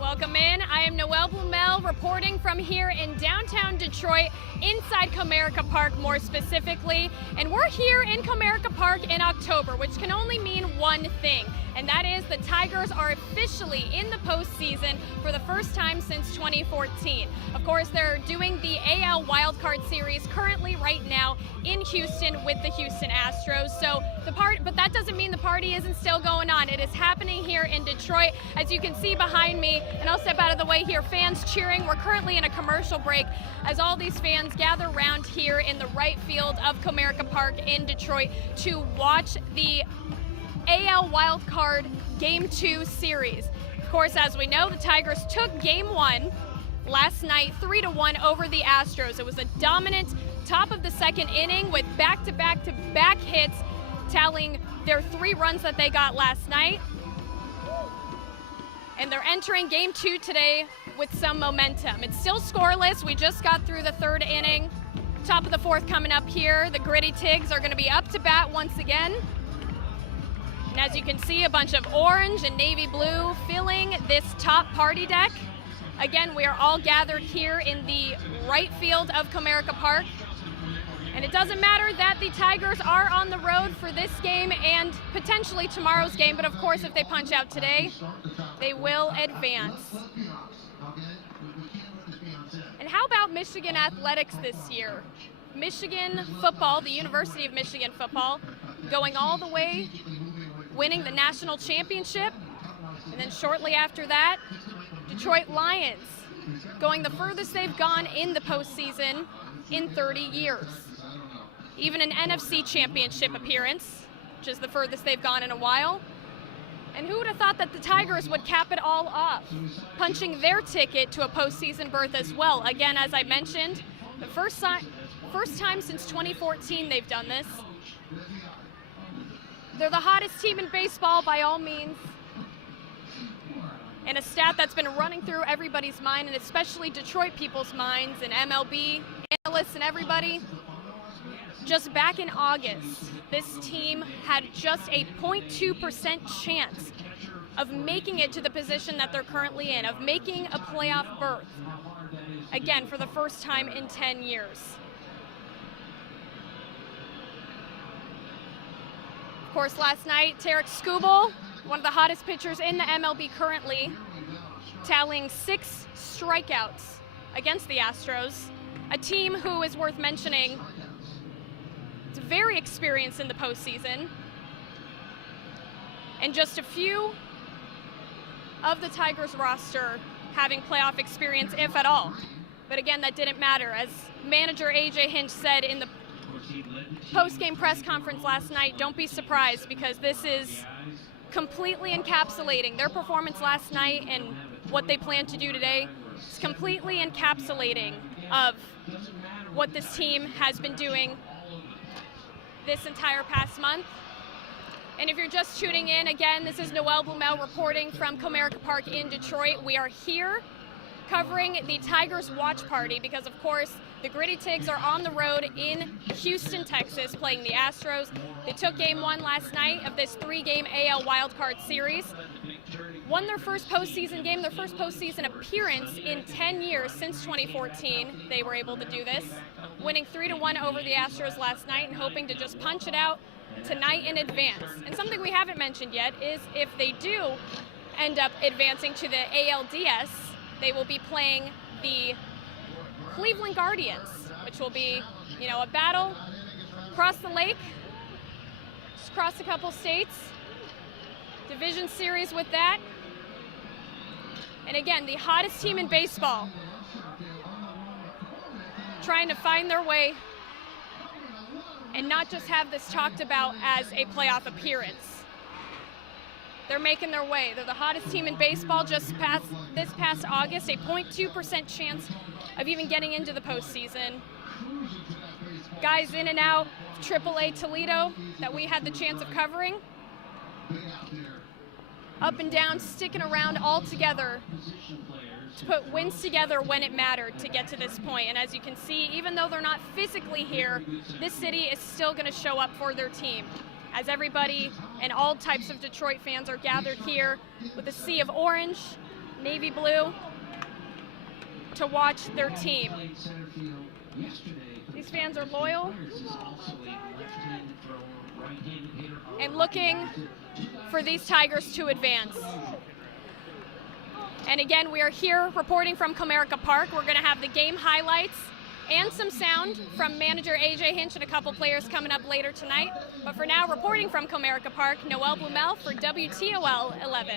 Welcome in. I am Noelle Blumel reporting from here in downtown Detroit, inside Comerica Park more specifically. And we're here in Comerica Park in October, which can only mean one thing, and that is the Tigers are officially in the postseason for the first time since 2014. Of course, they're doing the AL Wildcard Series currently right now in Houston with the Houston Astros. But that doesn't mean the party isn't still going on. It is happening here in Detroit. As you can see behind me, and I'll step out of the way here, fans cheering. We're currently in a commercial break as all these fans gather around here in the right field of Comerica Park in Detroit to watch the AL Wildcard Game 2 series. Of course, as we know, the Tigers took Game 1 last night 3-1 over the Astros. It was a dominant top of the second inning with back-to-back-to-back hits, tallying their 3 runs that they got last night. And they're entering Game 2 today with some momentum. It's still scoreless. We just got through the 3rd inning. Top of the 4th coming up here. The Gritty Tigs are going to be up to bat once again. And as you can see, a bunch of orange and navy blue filling this top party deck. Again, we are all gathered here in the right field of Comerica Park. And it doesn't matter that the Tigers are on the road for this game and potentially tomorrow's game, but of course if they punch out today, they will advance. And how about Michigan athletics this year? Michigan football, the University of Michigan football, going all the way, winning the national championship, and then shortly after that, Detroit Lions going the furthest they've gone in the postseason in 30 years. Even an NFC championship appearance, which is the furthest they've gone in a while. And who would have thought that the Tigers would cap it all off, punching their ticket to a postseason berth as well. Again, as I mentioned, the first time since 2014 they've done this. They're the hottest team in baseball by all means. And a stat that's been running through everybody's mind, and especially Detroit people's minds and MLB analysts and everybody. Just back in August, this team had just a 0.2% chance of making it to the position that they're currently in, of making a playoff berth. Again, for the first time in 10 years. Of course, last night, Tarek Skubal, one of the hottest pitchers in the MLB currently, tallying 6 strikeouts against the Astros, a team who is worth mentioning. It's very experienced in the postseason, and just a few of the Tigers roster having playoff experience, if at all. But again, that didn't matter. As manager A.J. Hinch said in the post-game press conference last night, don't be surprised, because this is completely encapsulating their performance last night, and what they plan to do today is completely encapsulating of what this team has been doing this entire past month. And if you're just tuning in, again, this is Noelle Blumel reporting from Comerica Park in Detroit. We are here covering the Tigers watch party because, of course, the Gritty Tigs are on the road in Houston, Texas, playing the Astros. They took Game 1 last night of this 3-game AL Wildcard Series. Won their first postseason game, their first postseason appearance in 10 years since 2014. They were able to do this, winning 3-1 over the Astros last night and hoping to just punch it out tonight in advance. And something we haven't mentioned yet is if they do end up advancing to the ALDS, they will be playing the Cleveland Guardians, which will be, a battle across the lake, just across a couple states. Division series with that. And again, the hottest team in baseball trying to find their way and not just have this talked about as a playoff appearance. They're making their way. They're the hottest team in baseball this past August, a 0.2% chance of even getting into the postseason. Guys in and out, AAA Toledo that we had the chance of covering. Up and down, sticking around all together to put wins together when it mattered to get to this point. And as you can see, even though they're not physically here, this city is still going to show up for their team. As everybody and all types of Detroit fans are gathered here with a sea of orange, navy blue to watch their team. These fans are loyal and looking for these Tigers to advance. And again, we are here reporting from Comerica Park. We're going to have the game highlights and some sound from manager AJ Hinch and a couple players coming up later tonight. But for now, reporting from Comerica Park, Noelle Blumel for WTOL 11.